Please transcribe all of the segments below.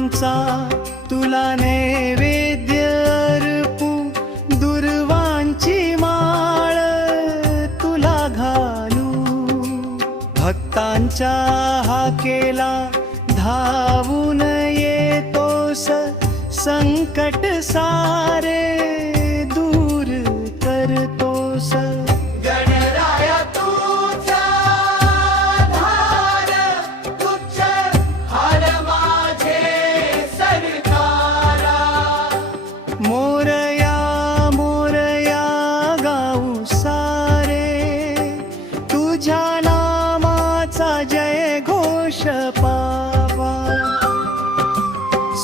भक्तांचा तुला नैवेद्य अर्पू, दुर्वांची माळ तुला घालू, भक्तांच्या हाकेला धावून येतोस, संकट सारे दूर करतोस। गणराया तुझा धार, तुच्छ हार माझे सरकारा। मोरया मोरया गाऊ सारे, तुझ्या नामाचा जय घोष पावा।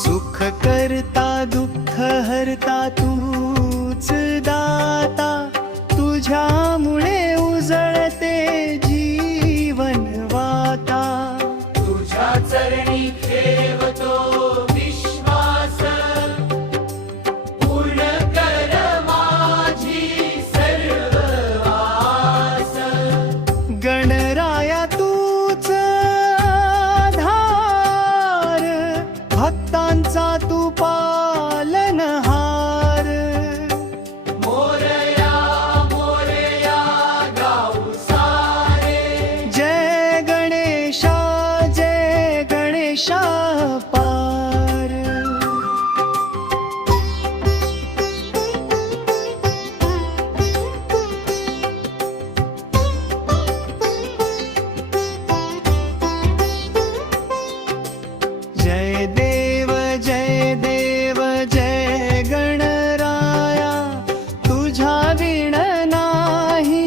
सुख करता दुःख हरता तूच दाता, तुझ्यामुळे उजळते जीवन वाता। तुझ्या चरणी ठेवतो विश्वास, पूर्ण कर माझी सर्व आस। गणराया तूच आधार, भक्तांचा तू पालनहार। मोरया मोरया गाऊ सारे, जय गणेशा पार। जय देव जय देव जय गणराया, तुझ्या विण नाही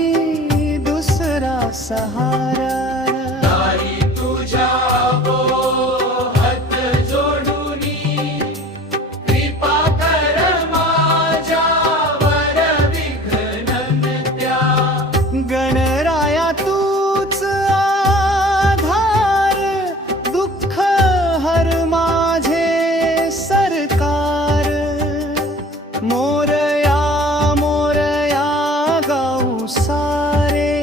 दुसरा सहारा। तारी तुझ्या हात जोडूनी, कृपा कर माझ्यावर विघ्न त्या। गणराया तूच आधार, दुःख हर माझे सरकार। मोरया मोरया गाऊ सारे,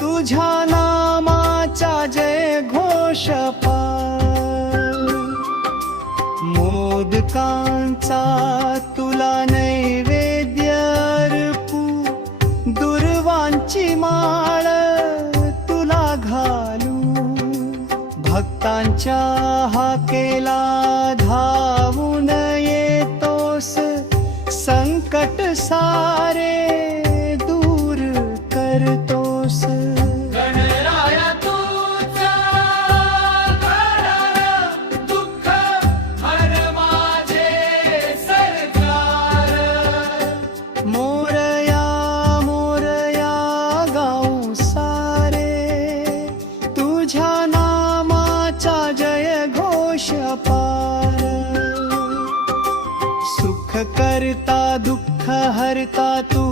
तुझ्या नामाचा जय घोष पार। मोदकांचा तुला नैवेद्य अर्पू, दुर्वांची माळ तुला घालू, भक्तांच्या हाकेला धावून येतोस, संकट सारे दूर करतोस। गणराया तुझा धार, दुःख हर माझे सरकार। मोरया मोरया गाऊ सारे, तुझ्या नामाचा जय घोष पार। सुख करता दुःख हरता तू